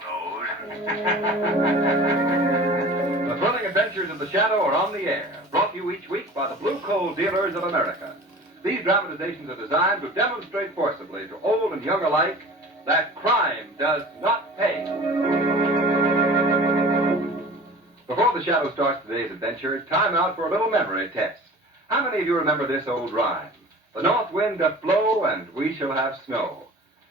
nose. The thrilling adventures of the Shadow are on the air, brought to you each week by the Blue Coal Dealers of America. These dramatizations are designed to demonstrate forcibly to old and young alike that crime does not pay. Before the Shadow starts today's adventure, time out for a little memory test. How many of you remember this old rhyme? The north wind doth blow, and we shall have snow.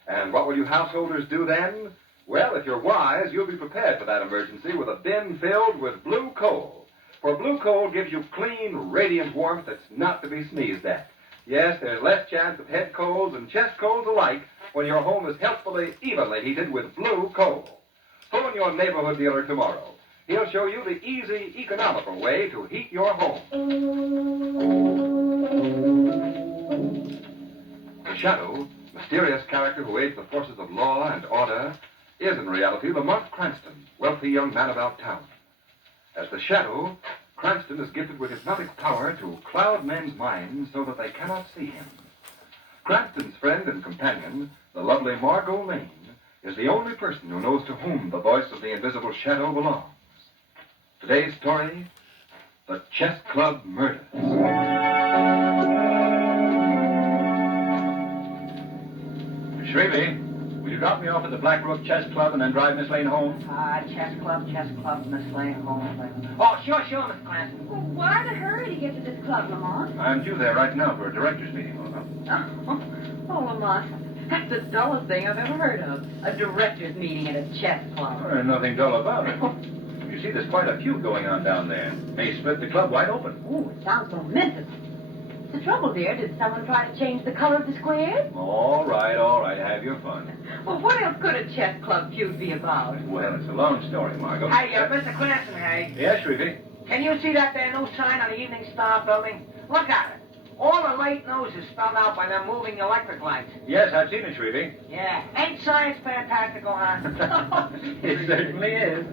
And what will you householders do then? Well, if you're wise, you'll be prepared for that emergency with a bin filled with blue coal. For blue coal gives you clean, radiant warmth that's not to be sneezed at. Yes, there's less chance of head colds and chest colds alike when your home is healthfully, evenly heated with blue coal. Phone your neighborhood dealer tomorrow. He'll show you the easy, economical way to heat your home. The Shadow, mysterious character who aids the forces of law and order, is in reality Lamont Cranston, wealthy young man about town. As the Shadow, Cranston is gifted with hypnotic power to cloud men's minds so that they cannot see him. Cranston's friend and companion, the lovely Margot Lane, is the only person who knows to whom the voice of the invisible Shadow belongs. Today's story, The Chess Club Murders. Shrevey, will you drop me off at the Black Brook Chess Club and then drive Miss Lane home? Chess Club, Miss Lane home. Oh, sure, Miss Cranston. Well, why the hurry to get to this club, Lamont? I'm due there right now for a director's meeting, Mama. Oh, Lamont, that's the dullest thing I've ever heard of. A director's meeting at a chess club. There's nothing dull about it. You see, there's quite a feud going on down there. May split the club wide open. Ooh, it sounds momentous. The trouble, dear, did someone try to change the color of the squares? All right, have your fun. Well, what else could a chess club feud be about? Well, it's a long story, Margot. Hey, Mr. Cranston, hey. Yes, Shrevey? Can you see that there new sign on the Evening Star building? Look at it. All the late news is spelled out by them moving electric lights. Yes, I've seen it, Shrevey. Yeah. Ain't science fantastical, huh? It certainly is.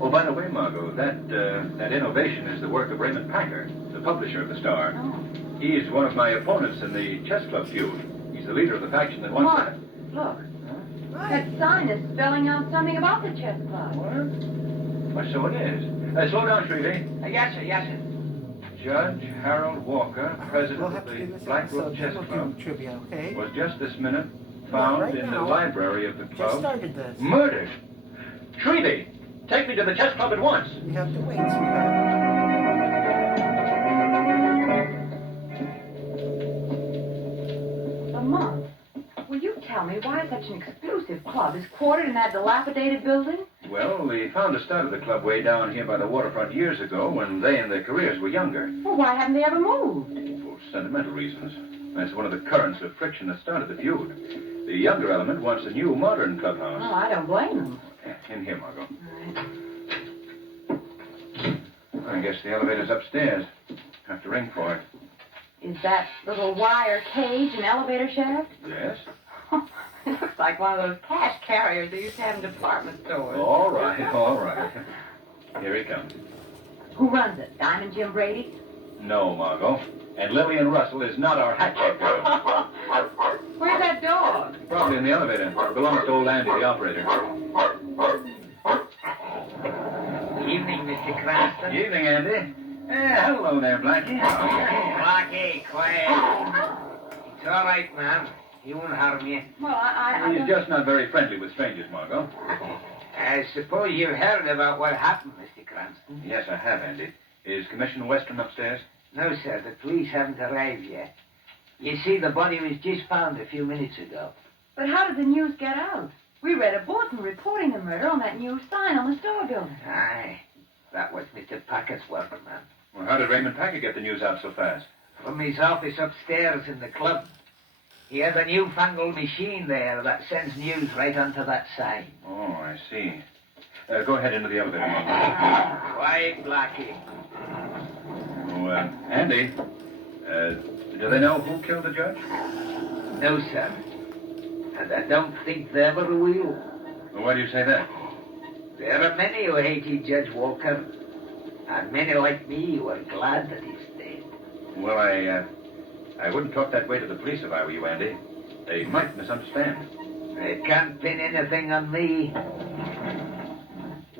Oh, by the way, Margot, that innovation is the work of Raymond Packer, the publisher of the Star. Oh. He's one of my opponents in the chess club feud. He's the leader of the faction that wants Lamont, look. That sign is spelling out something about the chess club. What? Why, so it is. Slow down, Shrevey. Yes, sir, yes, sir. Judge Harold Walker, president We'll of have to do the this Black Brook episode, Chess then we'll Club, do trivia, okay? was just this minute found right in the now. library of the Just club. started this. Murdered. Shrevey, take me to the chess club at once. You have to wait, sweetheart. Lamont, will you tell me why such an exclusive club is quartered in that dilapidated building? Well, the founders started the club way down here by the waterfront years ago when they and their careers were younger. Well, why haven't they ever moved? For sentimental reasons. That's one of the currents of friction that started the feud. The younger element wants a new, modern clubhouse. Oh, I don't blame them. In here, Margot. All right. I guess the elevator's upstairs. Have to ring for it. Is that little wire cage an elevator shaft? Yes? It looks like one of those cash carriers they used to have in department stores. All right. Here he comes. Who runs it? Diamond Jim Brady? No, Margot. And Lillian Russell is not our hat check girl. Where's that dog? Probably in the elevator. It belongs to old Andy, the operator. Evening, Mr. Cranston. Evening, Andy. Hello there, Blackie. How are you? Blackie, quiet. It's all right, ma'am. He won't harm you. Well, I He's don't... just not very friendly with strangers, Margot. I suppose you've heard about what happened, Mr. Cranston. Yes, I have, Andy. Is Commissioner Western upstairs? No, sir. The police haven't arrived yet. You see, the body was just found a few minutes ago. But how did the news get out? We read a bulletin reporting the murder on that new sign on the store building. Aye. That was Mr. Packett's work, ma'am. Well, how did Raymond Packer get the news out so fast? From his office upstairs in the club. He has a newfangled machine there that sends news right onto that sign. Oh, I see. Go ahead into the elevator, Margot. Quiet, Blackie. Oh, Andy, do they know who killed the judge? No, sir. And I don't think they ever will. Well, why do you say that? There are many who hated Judge Walker. And many like me who are glad that he's dead. Well, I wouldn't talk that way to the police if I were you, Andy. They might misunderstand. They can't pin anything on me.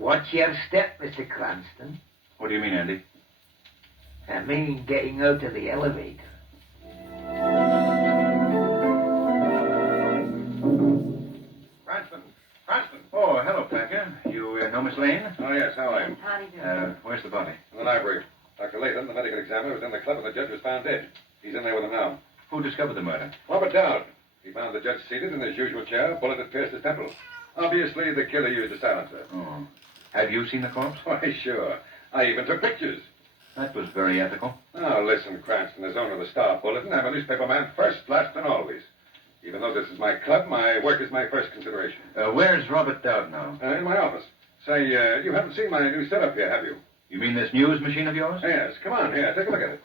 Watch your step, Mr. Cranston. What do you mean, Andy? I mean getting out of the elevator. Cranston. Cranston. Oh, hello, Packer. You know Miss Lane? Oh, yes, how are you? How do you do? Where's the body? In the library. Dr. Latham, the medical examiner, was in the club and the judge was found dead. He's in there with him now. Who discovered the murder? Robert Dowd. He found the judge seated in his usual chair, a bullet had pierced his temple. Obviously, the killer used a silencer. Oh. Have you seen the corpse? Why, sure. I even took pictures. That was very ethical. Now, listen, Cranston, as owner of the Star Bulletin, I'm a newspaper man first, last, and always. Even though this is my club, my work is my first consideration. Where's Robert Dowd now? In my office. Say, you haven't seen my new setup here, have you? You mean this news machine of yours? Yes. Come on, here, take a look at it.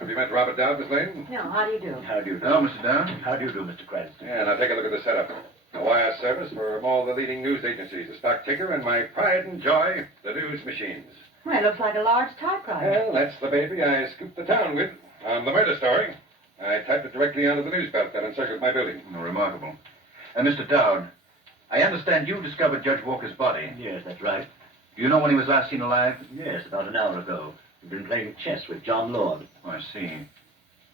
Have you met Robert Dowd, Miss Lane? No, how do you do? How do you do? Hello, Mr. Dowd. How do you do, Mr. Cranston? Yeah, now take a look at the setup. A wire service for all the leading news agencies, a stock ticker, and my pride and joy, the news machines. Well, it looks like a large typewriter. Well, that's the baby I scooped the town with on the murder story. I typed it directly onto the news belt that encircles my building. Oh, remarkable. Mr. Dowd, I understand you discovered Judge Walker's body. Yes, that's right. Do you know when he was last seen alive? Yes, about an hour ago. He'd been playing chess with John Lord. Oh, I see.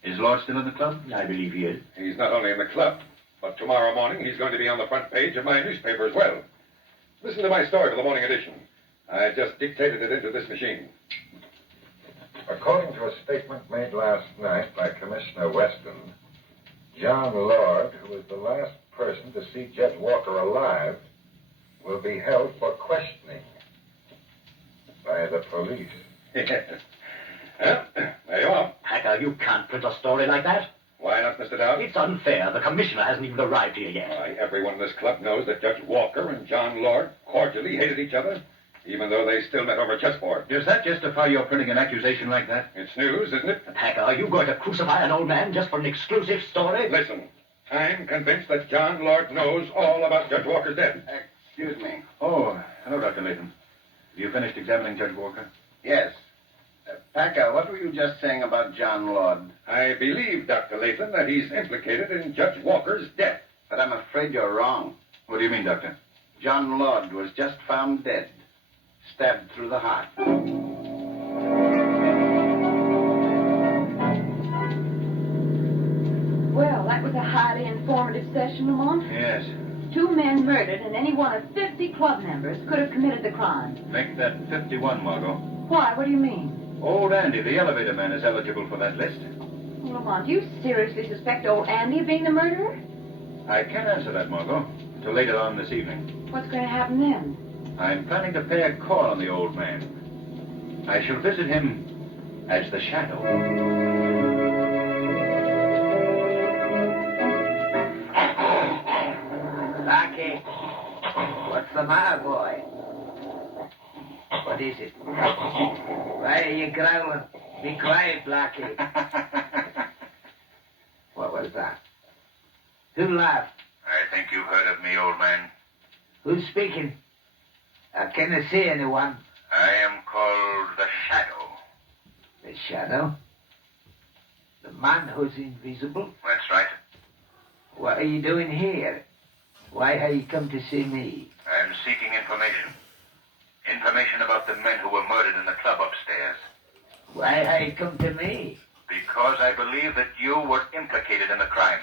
Is Lord still in the club? I believe he is. He's not only in the club, but tomorrow morning he's going to be on the front page of my newspaper as well. Listen to my story for the morning edition. I just dictated it into this machine. According to a statement made last night by Commissioner Weston, John Lord, who was the last person to see Judge Walker alive, will be held for questioning by the police. Well, there you are. Packer, you can't print a story like that. Why not, Mr. Dowd? It's unfair. The commissioner hasn't even arrived here yet. Why, everyone in this club knows that Judge Walker and John Lord cordially hated each other, even though they still met over a chessboard. Does that justify your printing an accusation like that? It's news, isn't it? Packer, are you going to crucify an old man just for an exclusive story? Listen, I'm convinced that John Lord knows all about Judge Walker's death. Excuse me. Oh, hello, Dr. Latham. Have you finished examining Judge Walker? Yes. Packer, what were you just saying about John Lord? I believe, Dr. Latham, that he's implicated in Judge Walker's death. But I'm afraid you're wrong. What do you mean, Doctor? John Lord was just found dead, stabbed through the heart. Well, that was a highly informative session, Lamont. Yes. 2 men murdered, and any one of 50 club members could have committed the crime. Make that 51, Margot. Why? What do you mean? Old Andy, the elevator man, is eligible for that list. Well, Lamont, do you seriously suspect old Andy of being the murderer? I can't answer that, Margot, until later on this evening. What's going to happen then? I'm planning to pay a call on the old man. I shall visit him as the Shadow. Blackie, what's the matter, boy? What is it? Why are you growling? Be quiet, Blackie. What was that? Who laughed? I think you've heard of me, old man. Who's speaking? I can't see anyone. I am called the Shadow. The Shadow? The man who's invisible? That's right. What are you doing here? Why have you come to see me? I'm seeking information. Information about the men who were murdered in the club upstairs. Why have you come to me? Because I believe that you were implicated in the crime.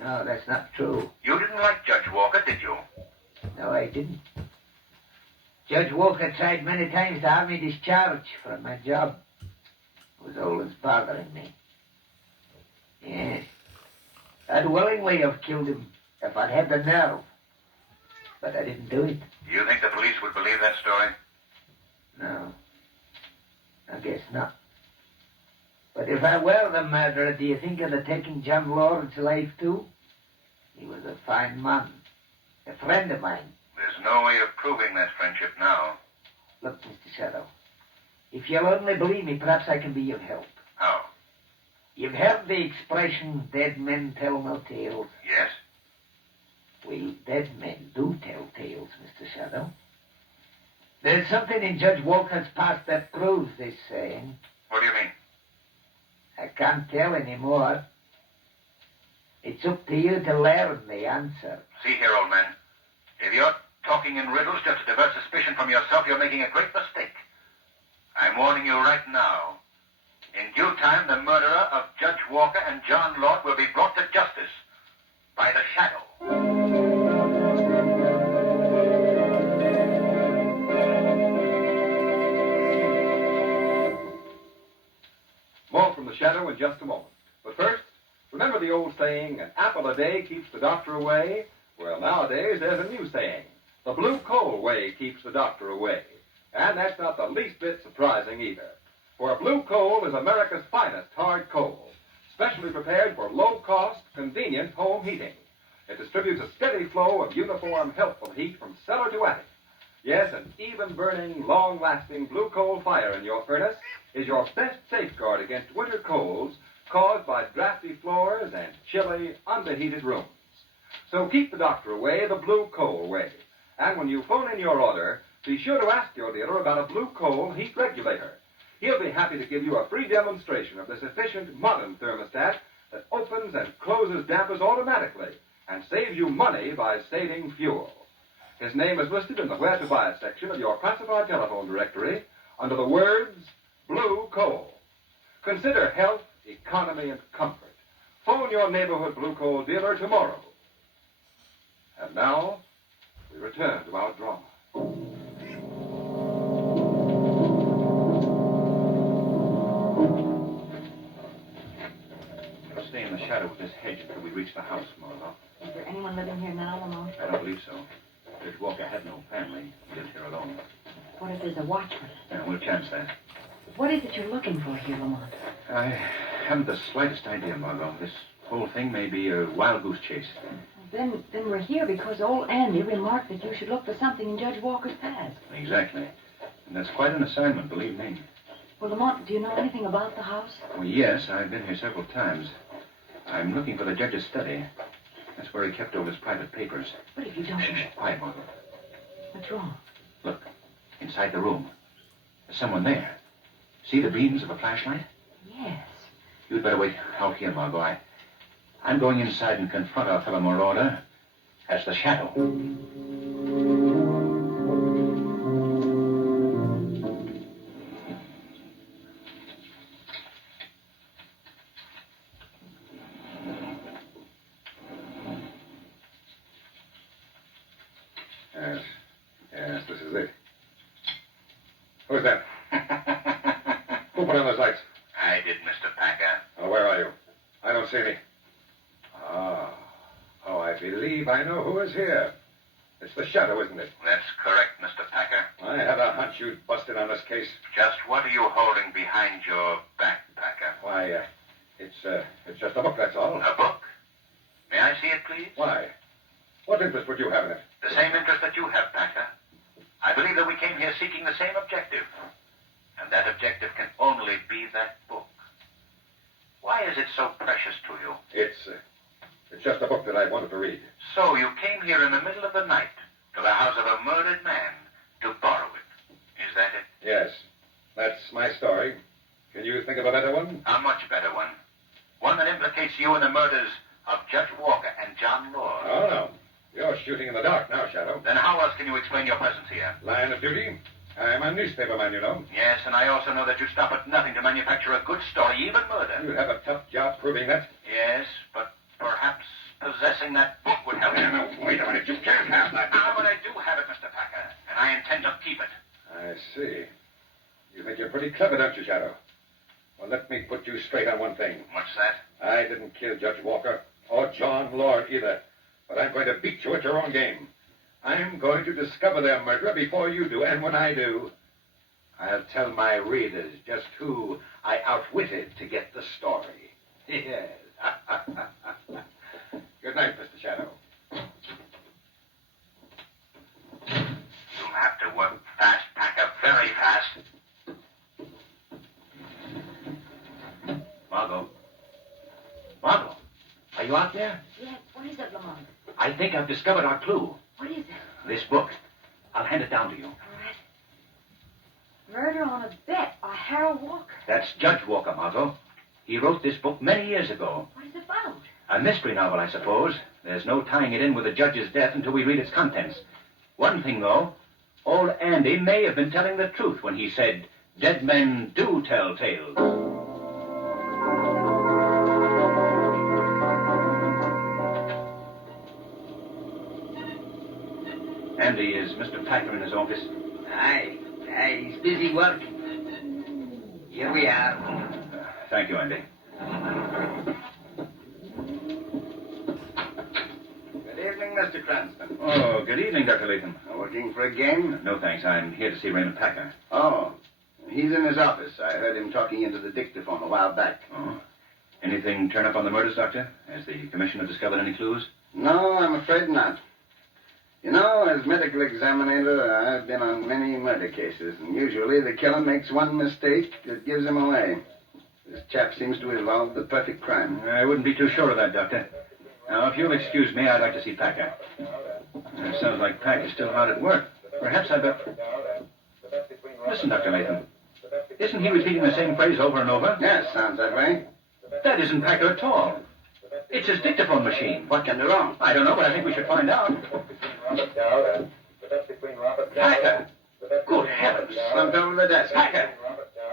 No, that's not true. You didn't like Judge Walker, did you? No, I didn't. Judge Walker tried many times to have me discharged from my job. It was always bothering me. Yes. I'd willingly have killed him if I'd had the nerve. But I didn't do it. You think the police would believe that story? No. I guess not. But if I were the murderer, do you think I'd have taken John Lord's life too? He was a fine man. A friend of mine. There's no way of proving that friendship now. Look, Mr. Shadow, if you'll only believe me, perhaps I can be of help. How? You've heard the expression, dead men tell no tales. Yes? Well, dead men do tell tales, Mr. Shadow. There's something in Judge Walker's past that proves this saying. What do you mean? I can't tell anymore. It's up to you to learn the answer. See here, old man. If you're talking talking in riddles just to divert suspicion from yourself, you're making a great mistake. I'm warning you right now. In due time, the murderer of Judge Walker and John Lord will be brought to justice by the Shadow. More from the Shadow in just a moment. But first, remember the old saying, an apple a day keeps the doctor away? Well, nowadays there's a new saying, the blue coal way keeps the doctor away. And that's not the least bit surprising either. For blue coal is America's finest hard coal, specially prepared for low-cost, convenient home heating. It distributes a steady flow of uniform, helpful heat from cellar to attic. Yes, an even-burning, long-lasting blue coal fire in your furnace is your best safeguard against winter colds caused by drafty floors and chilly, underheated rooms. So keep the doctor away the blue coal way. And when you phone in your order, be sure to ask your dealer about a blue coal heat regulator. He'll be happy to give you a free demonstration of this efficient, modern thermostat that opens and closes dampers automatically and saves you money by saving fuel. His name is listed in the Where to Buy It section of your classified telephone directory under the words Blue Coal. Consider health, economy, and comfort. Phone your neighborhood blue coal dealer tomorrow. And now, we return to our drama. We'll stay in the shadow of this hedge until we reach the house, Marlowe. Is there anyone living here now, Lamont? I don't believe so. Judge Walker had no family. He lived here alone. What if there's a watchman? Yeah, we'll chance that. What is it you're looking for here, Lamont? I haven't the slightest idea, Margot. This whole thing may be a wild goose chase. Then we're here because old Andy remarked that you should look for something in Judge Walker's past. Exactly. And that's quite an assignment, believe me. Well, Lamont, do you know anything about the house? Well, yes, I've been here several times. I'm looking for the judge's study. That's where he kept all his private papers. But if you don't... Shh, quiet, Margot. What's wrong? Look, inside the room. There's someone there. See the beams of a flashlight? Yes. You'd better wait out here, Margot. I'm going inside and confront our fellow marauder as the Shadow. Yes, this is it. Who's that? Who put on those lights? I did, Mr. Packer. Oh, where are you? I don't see any. Oh, I believe I know who is here. It's the Shadow, isn't it? That's correct, Mr. Packer. I had a hunch you'd busted on this case. Just what are you holding behind your back, Packer? Why, it's just a book, that's all. A book? May I see it, please? Why? What interest would you have in it? The same interest that you have, Packer. I believe that we came here seeking the same objective. And that objective can only be that book. Why is it so precious to you? It's just a book that I wanted to read. So you came here in the middle of the night to the house of a murdered man to borrow it. Is that it? Yes, that's my story. Can you think of a better one? A much better one. One that implicates you in the murders of Judge Walker and John Lord. Oh, no. You're shooting in the dark now, Shadow. Then how else can you explain your presence here? Line of duty. I'm a newspaper man, you know. Yes, and I also know that you stop at nothing to manufacture a good story, even murder. You have a tough job proving that. Yes, but perhaps possessing that book would help you. No, wait a minute. You can't have that. Ah, but I do have it, Mr. Packer, and I intend to keep it. I see. You think you're pretty clever, don't you, Shadow? Well, let me put you straight on one thing. What's that? I didn't kill Judge Walker, or John Lord either. But I'm going to beat you at your own game. I'm going to discover their murderer before you do, and when I do, I'll tell my readers just who I outwitted to get the story. Yes. Good night, Mr. Shadow. You'll have to work fast, Packer, very fast. Margot. Margot, are you out there? Yes. What is it, Lamont? I think I've discovered our clue. What is it? This book. I'll hand it down to you. All right. Murder on a Bet by Harold Walker. That's Judge Walker, Margot. He wrote this book many years ago. What is it about? A mystery novel, I suppose. There's no tying it in with the judge's death until we read its contents. One thing, though, old Andy may have been telling the truth when he said, dead men do tell tales. Andy, is Mr. Packer in his office? Aye, he's busy working. Here we are. Thank you, Andy. Good evening, Mr. Cranston. Oh, good evening, Dr. Latham. Looking for a game? No, thanks. I'm here to see Raymond Packer. Oh, he's in his office. I heard him talking into the dictaphone a while back. Oh? Anything turn up on the murders, Doctor? Has the commissioner discovered any clues? No, I'm afraid not. You know, as medical examiner, I've been on many murder cases, and usually the killer makes one mistake that gives him away. This chap seems to have evolved the perfect crime. I wouldn't be too sure of that, Doctor. Now, if you'll excuse me, I'd like to see Packer. It sounds like Packer's still hard at work. Perhaps I'd better... Listen, Dr. Latham. Isn't he repeating the same phrase over and over? Yes, sounds that way. That isn't Packer at all. It's his dictaphone machine. What can be wrong? I don't know, but I think we should find out. Packer! Good heavens! Slumped over the desk. Packer!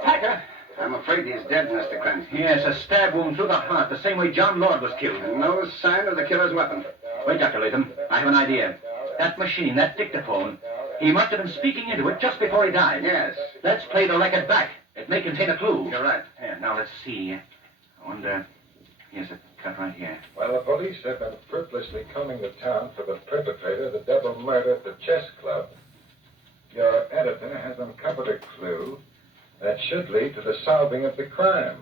Packer! I'm afraid he's dead, Mr. Cranston. Yes, a stab wound through the heart, the same way John Lord was killed. And no sign of the killer's weapon. Wait, Dr. Latham. I have an idea. That machine, that dictaphone, he must have been speaking into it just before he died. Yes. Let's play the record back. It may contain a clue. You're right. Yeah, now let's see. I wonder... Here's a cut right here. While the police have been fruitlessly combing the town for the perpetrator of the double murder at the chess club, your editor has uncovered a clue that should lead to the solving of the crime.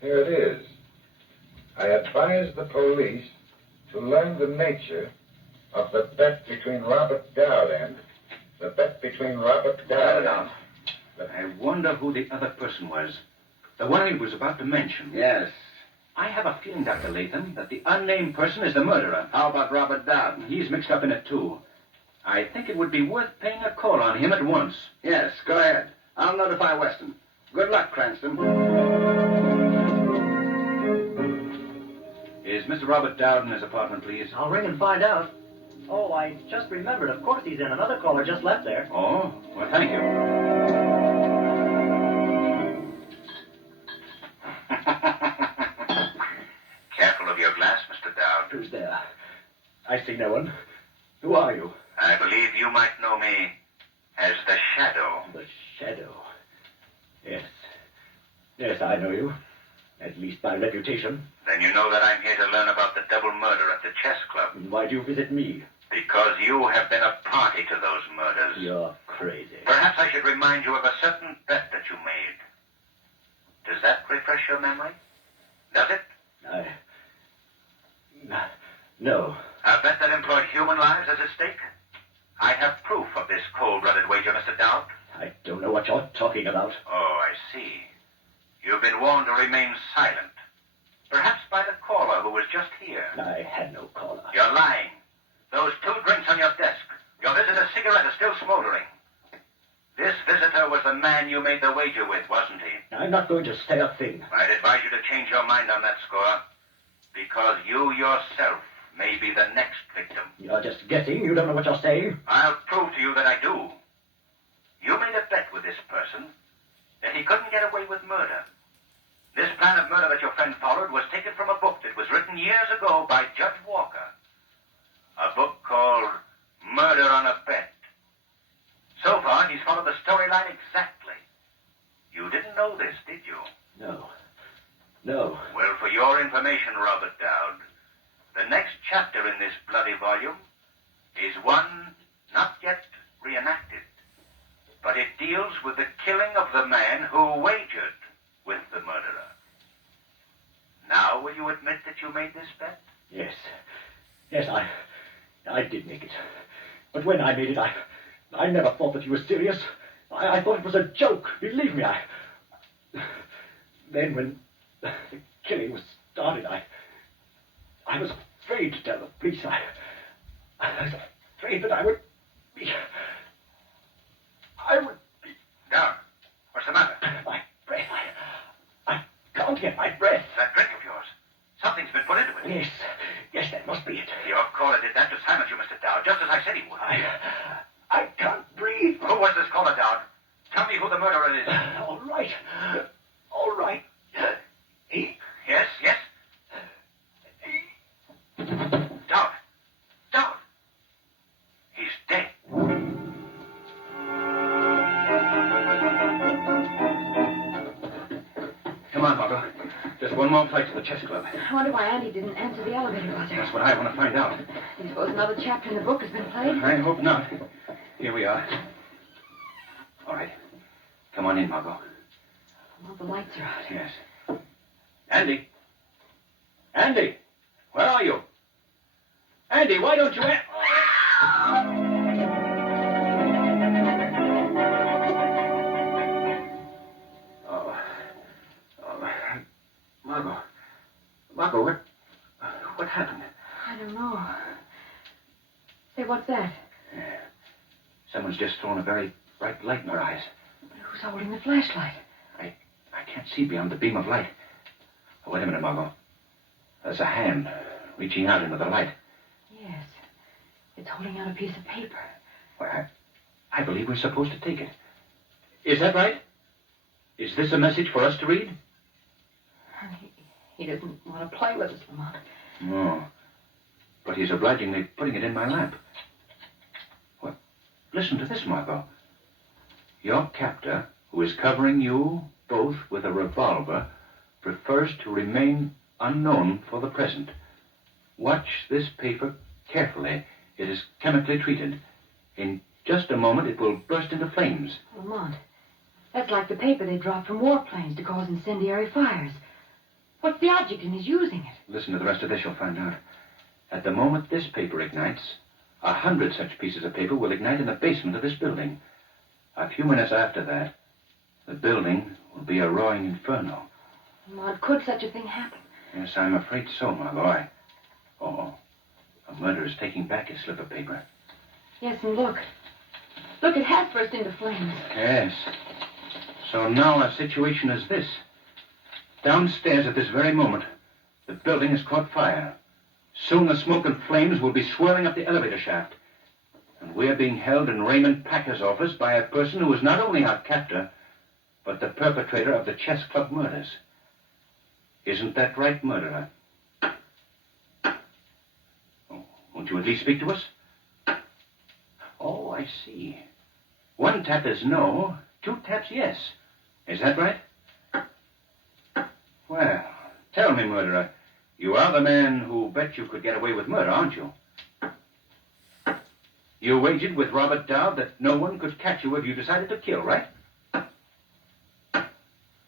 Here it is. I advise the police to learn the nature of the bet between Robert Dowd and... I wonder who the other person was. The one he was about to mention. Yes. I have a feeling, Dr. Latham, that the unnamed person is the murderer. How about Robert Dowd? He's mixed up in it, too. I think it would be worth paying a call on him at once. Yes, go ahead. I'll notify Weston. Good luck, Cranston. Is Mr. Robert Dowd in his apartment, please? I'll ring and find out. Oh, I just remembered. Of course he's in. Another caller just left there. Oh? Well, thank you. Careful of your glass, Mr. Dowd. Who's there? I see no one. Who are you? I believe you might know me as the Shadow. The Shadow. Yes. Yes, I know you. At least by reputation. Then you know that I'm here to learn about the double murder at the chess club. And why do you visit me? Because you have been a party to those murders. You're crazy. Perhaps I should remind you of a certain bet that you made. Does that refresh your memory? Does it? No. A bet that employed human lives as a stake? I have proof of this cold-blooded wager, Mr. Dowd. I don't know what you're talking about. Oh, I see. You've been warned to remain silent. Perhaps by the caller who was just here. I had no caller. You're lying. Those 2 drinks on your desk. Your visitor's cigarette is still smoldering. This visitor was the man you made the wager with, wasn't he? I'm not going to say a thing. I'd advise you to change your mind on that score. Because you yourself may be the next victim. You're just guessing. You don't know what you're saying. I'll prove to you that I do. You made a bet with this person that he couldn't get away with murder. This plan of murder that your friend followed was taken from a book that was written years ago by Judge Walker. A book called Murder on a Bet. So far, he's followed the storyline exactly. You didn't know this, did you? No. No. Well, for your information, Robert Dowd, the next chapter in this bloody volume is one not yet reenacted. But it deals with the killing of the man who wagered with the murderer. Now, will you admit that you made this bet? Yes. Yes, I did make it. But when I made it, I never thought that you were serious. I thought it was a joke. Believe me, Then when the killing was started, I was afraid to tell the police. I was afraid that I would be... Down. What's the matter? My breath. I can't get my breath. That drink of yours. Something's been put into it. Yes, that must be it. Your caller did that to silence you, Mr. Dowd, just as I said he would. I can't breathe. Who was this caller, Dowd? Tell me who the murderer is. All right. All right. He... Yes, yes? Dowd. Dowd. He's dead. Come on, Margot. Just one more flight to the chess club. I wonder why Andy didn't answer the elevator buzzer. That's what I want to find out. Do you suppose another chapter in the book has been played? I hope not. Here we are. All right. Come on in, Margot. Well, the lights are out. Yes. Andy. Andy. Where are you? Andy, why don't you... Margot, what happened? I don't know. Say, what's that? Someone's just thrown a very bright light in her eyes. But who's holding the flashlight? I can't see beyond the beam of light. Oh, wait a minute, Margot. There's a hand reaching out into the light. Yes. It's holding out a piece of paper. Well, I believe we're supposed to take it. Is that right? Is this a message for us to read? He doesn't want to play with us, Lamont. No. But he's obligingly putting it in my lap. Well, listen to this, Margot. Your captor, who is covering you both with a revolver, prefers to remain unknown for the present. Watch this paper carefully. It is chemically treated. In just a moment, it will burst into flames. Lamont, that's like the paper they drop from warplanes to cause incendiary fires. What's the object in his using it? Listen to the rest of this, you'll find out. At the moment this paper ignites, 100 such pieces of paper will ignite in the basement of this building. A few minutes after that, the building will be a roaring inferno. Lamont, could such a thing happen? Yes, I'm afraid so, Margot. Oh, a murderer's taking back his slip of paper. Yes, and look. Look, it has burst into flames. Yes. So now our situation is this. Downstairs at this very moment, the building has caught fire. Soon the smoke and flames will be swirling up the elevator shaft. And we're being held in Raymond Packer's office by a person who is not only our captor, but the perpetrator of the chess club murders. Isn't that right, murderer? Oh, won't you at least speak to us? Oh, I see. One tap is no, 2 taps yes. Is that right? Well, tell me, murderer, you are the man who bet you could get away with murder, aren't you? You wagered with Robert Dowd that no one could catch you if you decided to kill, right?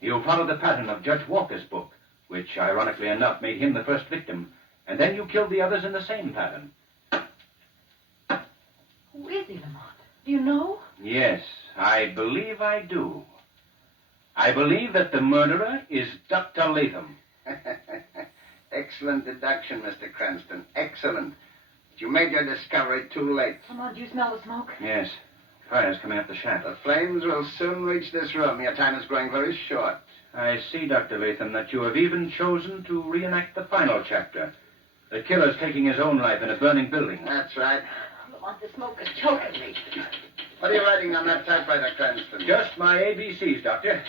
You followed the pattern of Judge Walker's book, which, ironically enough, made him the first victim, and then you killed the others in the same pattern. Who is he, Lamont? Do you know? Yes, I believe I do. I believe that the murderer is Dr. Latham. Excellent deduction, Mr. Cranston. Excellent. But you made your discovery too late. Lamont, do you smell the smoke? Yes. Fire's coming up the shaft. The flames will soon reach this room. Your time is growing very short. I see, Dr. Latham, that you have even chosen to reenact the final chapter. The killer's taking his own life in a burning building. That's right. Lamont, the smoke is choking me. What are you writing on that typewriter, Cranston? Just my ABCs, Doctor.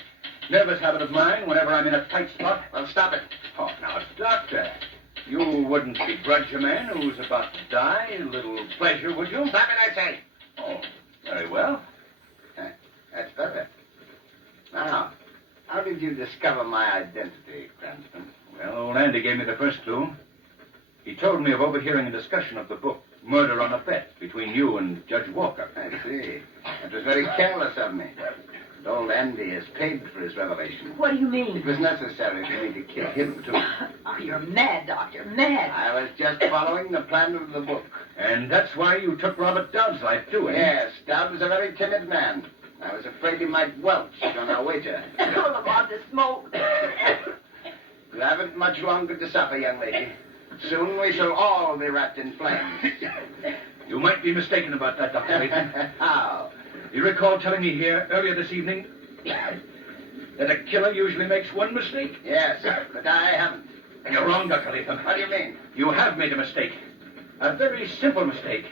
Nervous habit of mine whenever I'm in a tight spot. Well, stop it. Oh, now, Doctor, you wouldn't begrudge a man who's about to die a little pleasure, would you? Stop it, I say. Oh, very well. That's better. Now, how did you discover my identity, Cranston? Well, old Andy gave me the first clue. He told me of overhearing a discussion of the book Murder on a Bet between you and Judge Walker. I see. It was very careless of me. But old Andy has paid for his revelation. What do you mean? It was necessary for me to kill him, too. Oh, you're mad, Doctor, mad. I was just following the plan of the book. And that's why you took Robert Dowd's life, too, eh? Yes, Dowd was a very timid man. I was afraid he might welch on our wager. Oh, Lamont, the smoke. You haven't much longer to suffer, young lady. Soon we shall all be wrapped in flames. You might be mistaken about that, Dr. Latham. How? You recall telling me here earlier this evening that a killer usually makes one mistake? Yes, but I haven't. You're wrong, Dr. Latham. What do you mean? You have made a mistake. A very simple mistake.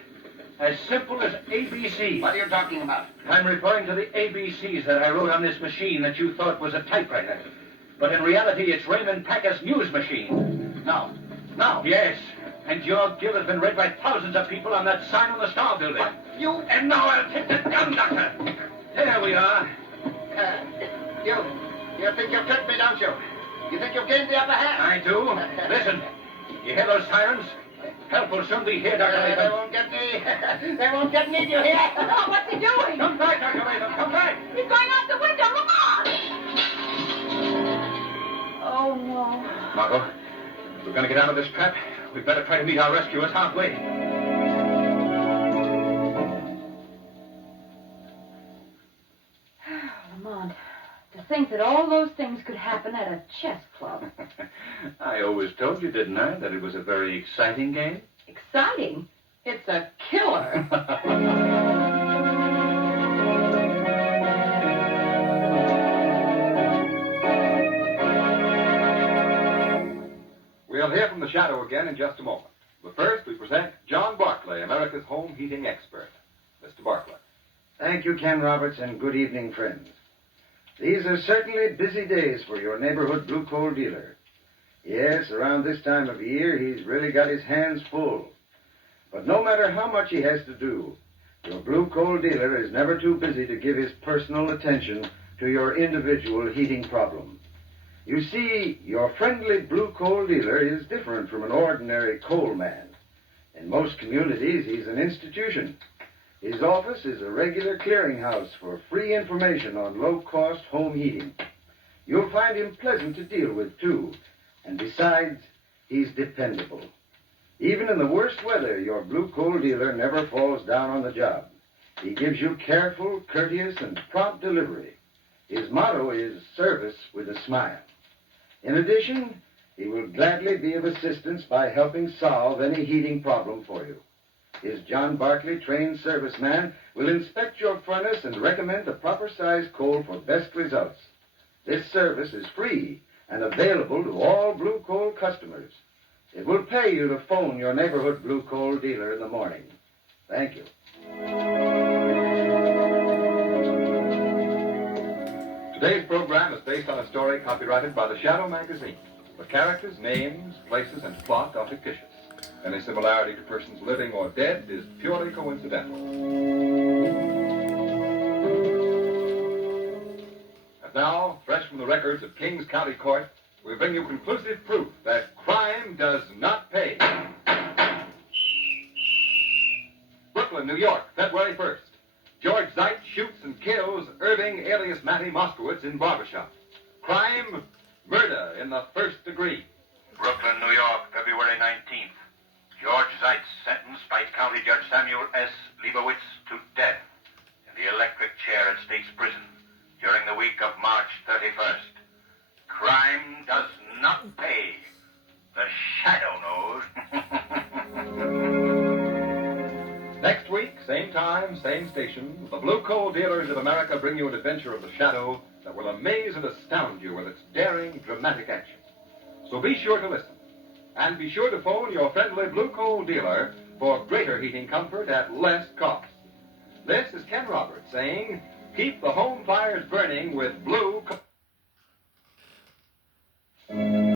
As simple as ABC. What are you talking about? I'm referring to the ABCs that I wrote on this machine that you thought was a typewriter. But in reality, it's Raymond Packer's news machine. No. Yes. And your gill has been read by thousands of people on that sign on the Star Building. You... And now I'll take the gun, Doctor. There we are. You think you've tricked me, don't you? You think you've gained the upper hand? I do. Listen. You hear those sirens? Help will soon be here, Dr. They Latham. won't get me. They won't get me, do you hear? Oh, what's he doing? Come back, Dr. Latham. Come back. He's going out the window. Lamont! Oh, no. Margot, if we're going to get out of this trap, we'd better try to meet our rescuers halfway. Lamont, to think that all those things could happen at a chess club. I always told you, didn't I, that it was a very exciting game? Exciting. It's a killer. We'll hear from the Shadow again in just a moment. But first, we present John Barclay, America's home heating expert. Mr. Barclay. Thank you, Ken Roberts, and good evening, friends. These are certainly busy days for your neighborhood blue coal dealer. Yes, around this time of year, he's really got his hands full. But no matter how much he has to do, your blue coal dealer is never too busy to give his personal attention to your individual heating problem. You see, your friendly blue coal dealer is different from an ordinary coal man. In most communities, he's an institution. His office is a regular clearinghouse for free information on low-cost home heating. You'll find him pleasant to deal with, too. And besides, he's dependable. Even in the worst weather, your blue coal dealer never falls down on the job. He gives you careful, courteous, and prompt delivery. His motto is service with a smile. In addition, he will gladly be of assistance by helping solve any heating problem for you. His John Barclay trained serviceman will inspect your furnace and recommend the proper size coal for best results. This service is free and available to all blue coal customers. It will pay you to phone your neighborhood blue coal dealer in the morning. Thank you. Today's program is based on a story copyrighted by the Shadow magazine. The characters, names, places, and plot are fictitious. Any similarity to persons living or dead is purely coincidental. And now, fresh from the records of Kings County Court, we bring you conclusive proof that crime does not pay. Brooklyn, New York, February 1st. George Zeit shoots and kills Irving alias Matty Moskowitz in barbershop. Crime, murder in the first degree. Brooklyn, New York, February 19th. George Zeit sentenced by County Judge Samuel S. Leibowitz to death in the electric chair at State's Prison during the week of March 31st. Crime does not pay. The Shadow knows. Next week, same time, same station, the Blue Coal Dealers of America bring you an adventure of the Shadow that will amaze and astound you with its daring, dramatic action. So be sure to listen. And be sure to phone your friendly Blue Coal dealer for greater heating comfort at less cost. This is Ken Roberts saying, keep the home fires burning with Blue Coal.